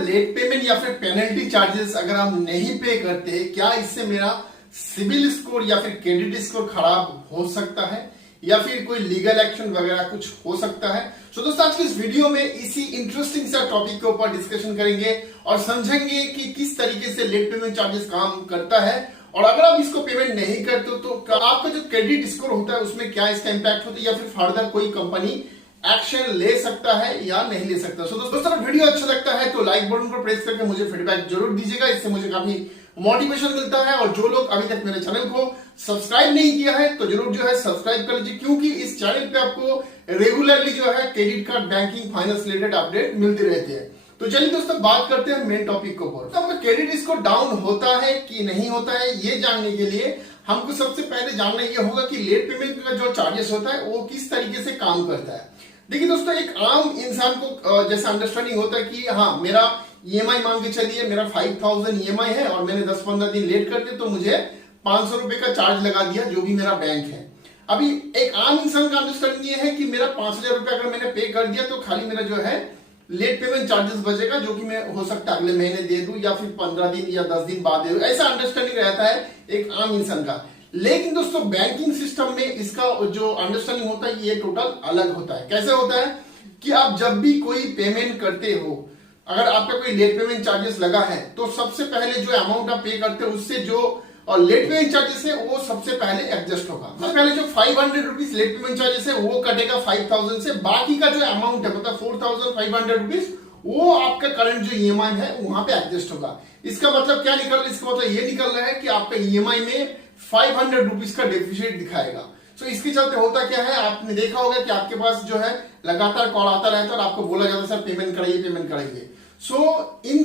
Late payment या फिर penalty charges अगर हम नहीं पे करते, क्या इससे मेरा सिविल स्कोर या फिर क्रेडिट स्कोर खराब हो सकता है या फिर कोई लीगल एक्शन वगैरह कुछ हो सकता है? तो दोस्तों आज की इस वीडियो में इसी इंटरेस्टिंग सा टॉपिक के ऊपर डिस्कशन करेंगे और समझेंगे कि किस तरीके से लेट पेमेंट चार्जेस काम करता है, और अगर आप इसको पेमेंट नहीं करते हो तो आपका जो क्रेडिट स्कोर होता है उसमें क्या इसका इंपैक्ट होता है या फिर फर्दर कोई कंपनी एक्शन ले सकता है या नहीं ले सकता। सो दोस्तों अगर वीडियो अच्छा लगता है तो लाइक बटन को प्रेस करके मुझे फीडबैक जरूर दीजिएगा, इससे मुझे काफी मोटिवेशन मिलता है। और जो लोग अभी तक मेरे चैनल को सब्सक्राइब नहीं किया है तो जरूर जो है सब्सक्राइब कर लीजिए, क्योंकि इस चैनल पे आपको रेगुलरली जो है credit card, banking, finance related update मिलते रहते हैं। तो चलिए दोस्तों बात करते हैं मेन टॉपिक के ऊपर। तो आपका क्रेडिट स्कोर डाउन होता है कि नहीं होता है, ये जानने के लिए हमको सबसे पहले जानना ये होगा कि लेट पेमेंट का जो चार्जेस होता है वो किस तरीके से काम करता है। देखिए दोस्तों, एक आम इंसान को जैसा अंडरस्टैंडिंग होता है कि हाँ मेरा ईएमआई मान के चलिए मेरा 5000 ईएमआई है और मैंने 10-15 दिन लेट करते तो मुझे 500 रुपए का चार्ज लगा दिया जो भी मेरा बैंक है। अभी एक आम इंसान का अंडरस्टैंडिंग ये है कि मेरा 5000 रुपए अगर मैंने पे कर दिया तो खाली मेरा जो है लेट पेमेंट चार्जेस बचेगा, जो कि मैं हो सकता है अगले महीने दे दूं या फिर 15 दिन या 10 दिन बाद दे दूं, ऐसा अंडरस्टैंडिंग रहता है एक आम इंसान का। लेकिन दोस्तों बैंकिंग सिस्टम में इसका जो अंडरस्टैंडिंग होता है ये टोटल अलग होता है। कैसे होता है कि आप जब भी कोई पेमेंट करते हो, अगर आपका कोई लेट पेमेंट चार्जेस लगा है तो सबसे पहले जो अमाउंट आप पे करते हो उससे जो और लेट पेमेंट चार्जेस है वो सबसे पहले एडजस्ट होगा। सबसे पहले जो 500 रुपीज लेट पेमेंट चार्जेस है वो कटेगा 5000 से, बाकी का जो अमाउंट है मतलब 4500 रुपीज वो आपका करंट जो ईएमआई है वहां पे एडजस्ट होगा। इसका मतलब क्या निकल रहा है? इसका मतलब ये निकल रहा है कि आपका ईएमआई में 500 रुपीज का डेफिसिट दिखाएगा। सो इसके चलते होता क्या है, आपने देखा होगा कि आपके पास जो है लगातार कॉल आता रहता है और आपको बोला जाता है सर पेमेंट कराइए पेमेंट कराइए। सो इन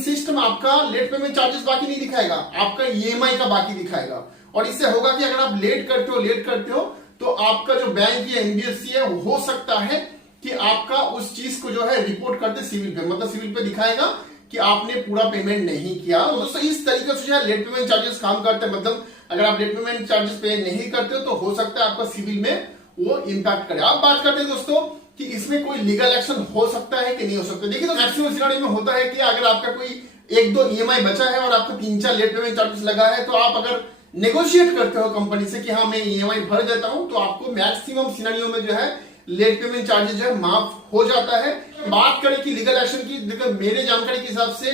सिस्टम आपका लेट पेमेंट चार्जेस बाकी नहीं दिखाएगा, आपका ईएमआई का बाकी दिखाएगा। और इससे होगा कि अगर आप लेट करते हो तो आपका जो बैंक या एनबीएफसी है हो सकता है कि आपका उस चीज को जो है रिपोर्ट करते सिविल पे, मतलब सिविल पे दिखाएगा कि आपने पूरा पेमेंट नहीं किया। दोस्तों इस तरीके से जो है लेट पेमेंट चार्जेस काम करते हैं। मतलब अगर आप लेट पेमेंट चार्जेस पे नहीं करते हो तो हो सकता है आपका सिविल में वो इंपैक्ट करे। अब बात करते हैं दोस्तों कि इसमें कोई लीगल एक्शन हो सकता है कि नहीं हो सकता। देखिए तो मैक्सिमम सिनेरियो में होता है कि अगर आपका कोई 1-2 ईएमआई बचा है और आपको 3-4 लेट पेमेंट चार्जेस लगा है तो आप अगर नेगोशिएट करते हो कंपनी से कि हाँ मैं ईएमआई भर देता हूं तो आपको मैक्सिमम सिनेरियो में जो है लेट पेमेंट चार्जेस जो है माफ हो जाता है। बात करें कि लीगल एक्शन की, देखो मेरे जानकारी के हिसाब से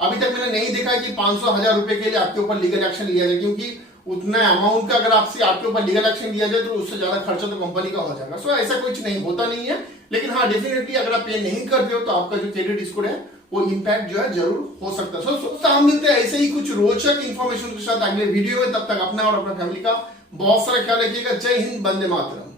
अभी तक मैंने नहीं देखा कि 500-1000 रुपए के लिए आपके ऊपर लीगल एक्शन लिया जाए, क्योंकि उतना अमाउंट का अगर आपके ऊपर लीगल एक्शन लिया जाए तो उससे ज्यादा खर्चा तो कंपनी का हो जाएगा। सो ऐसा कुछ नहीं होता नहीं है, लेकिन हाँ डेफिनेटली अगर आप पे नहीं करते हो तो आपका जो क्रेडिट स्कोर है वो इंपैक्ट जो है जरूर हो सकता है। सो हम मिलते हैं ऐसे ही कुछ रोचक इंफॉर्मेशन के साथ अगले वीडियो में। तब तक अपना और अपना फैमिली का बहुत सारा ख्याल रखिएगा। जय हिंद, वंदे मातरम।